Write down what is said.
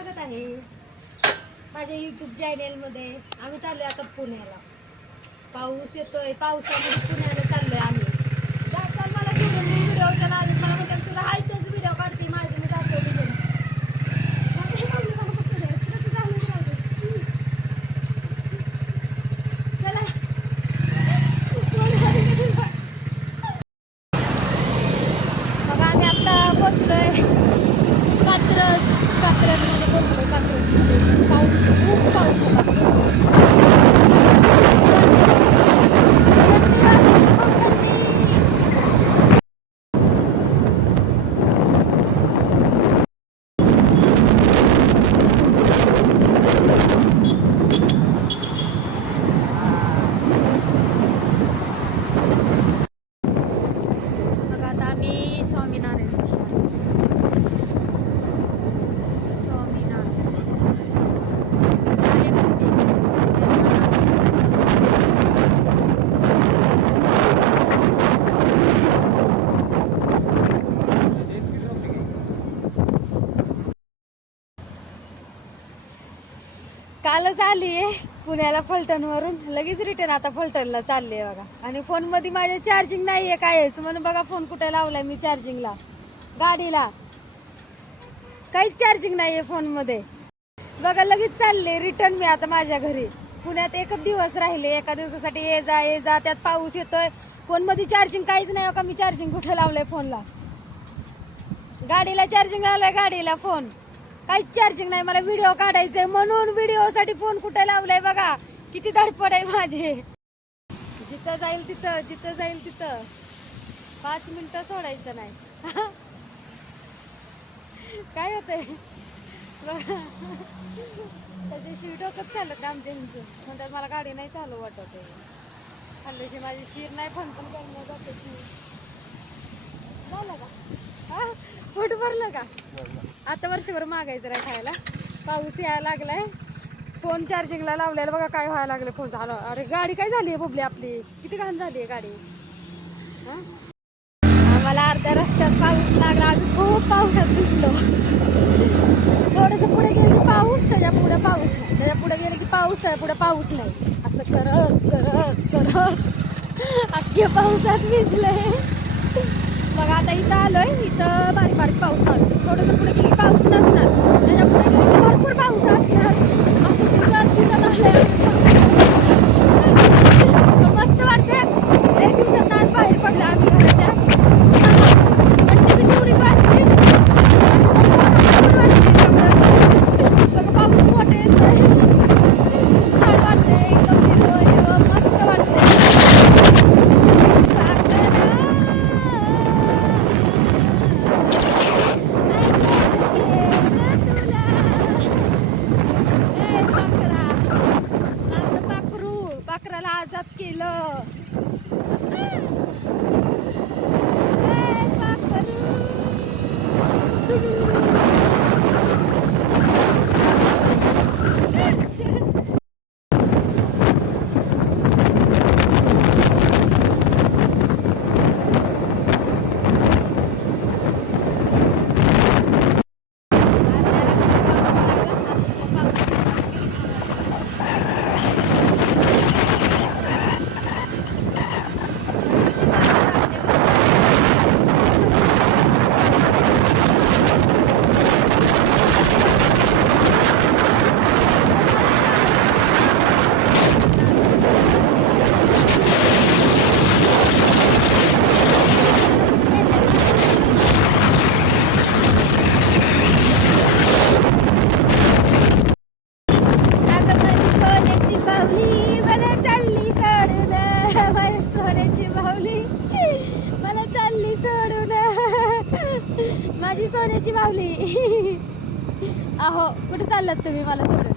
स्वागत आहे माझ्या YouTube चॅनेलमध्ये। आम्ही चाललोय आता पुण्याला। पाऊस येतोय, पावसामध्ये पुण्याला चाललोय आम्ही। जाताना मला सोडून व्हिडिओच्या नादी मला म्हणतात तुला हायच व्हिडिओ काढते माझे मी जातो तिकडे। चला मग आम्ही आता पोहोचलोय कात्रजमध्ये पोहोचलोय। कात्रजमध्ये पाऊस खूप पाऊस मग आता आम्ही स्वामीनारायण कालच आली पुण्याला फलटणवरून, लगेच रिटर्न आता फलटणला चालली आहे बघा। आणि फोन मध्ये माझ्या चार्जिंग नाहीये कायच, म्हणून बघा फोन कुठे लावलाय मी चार्जिंगला, गाडीला काहीच चार्जिंग नाहीये फोन मध्ये बघा। लगेच चालले रिटर्न मी आता माझ्या घरी। पुण्यात एकच दिवस राहिले, एका दिवसासाठी ये जा त्यात पाऊस येतोय, फोन मध्ये चार्जिंग काहीच नाही का। मी चार्जिंग कुठे लावलंय फोनला, गाडीला चार्जिंग लावलंय, गाडीला फोन काहीच चार्जिंग नाही। मला व्हिडिओ काढायचंय म्हणून व्हिडिओ साठी फोन कुठे लावलाय बघा, किती धडपड आहे माझी। जिथं जाईल तिथं 5 मिनिटं सोडायचं नाही। काय होतंय बघा, त्याच्याशिवाय डोकंच चालत आमच्या हिंचं म्हणतात मला गाडी नाही चालू वाटत आहे। खाल्ल्याशी माझी शीर नाही पण करणं जाते की झालं का हा पोट भरलं का। आता वर्षभर मागायचं नाही खायला, पाऊस यायला लागलाय, फोन चार्जिंगला लावलेला बघा काय व्हायला लागलं फोन झालं। अरे गाडी काय झाली आहे बुबली आपली, किती घाण झाली आहे गाडी। आम्हाला अर्ध्या रस्त्यात पाऊस लागला, आम्ही खूप पावसात भिजलो। थोडस पुढे गेलं की पाऊस, त्याच्या पुढे पाऊस नाही, त्याच्या पुढे गेलं की पाऊस, त्याच्या पुढे पाऊस नाही, असं करत अख्खे पावसात भिजलंय। मग आता इथं आलोय, इथं बारीक बारीक पाऊस चालू, थोडंसं पुढे गेली पाऊस नसणार, त्याच्या पुढे गेली की भरपूर पाऊस असणार, असं भिजत आलंय। पण मस्त वाटते, एक दिवसात आज बाहेर पडलं आम्ही घराच्या, थंडी बी तेवढीच वाजते, सगळं पाऊस मोठे येतोय, छान वाटते, एकदम हिरवं मस्त वाटते। पाखराला आजाद केलं, माझी सोन्याची बाहुली। अहो कुठे चाललात तुम्ही मला सोडून।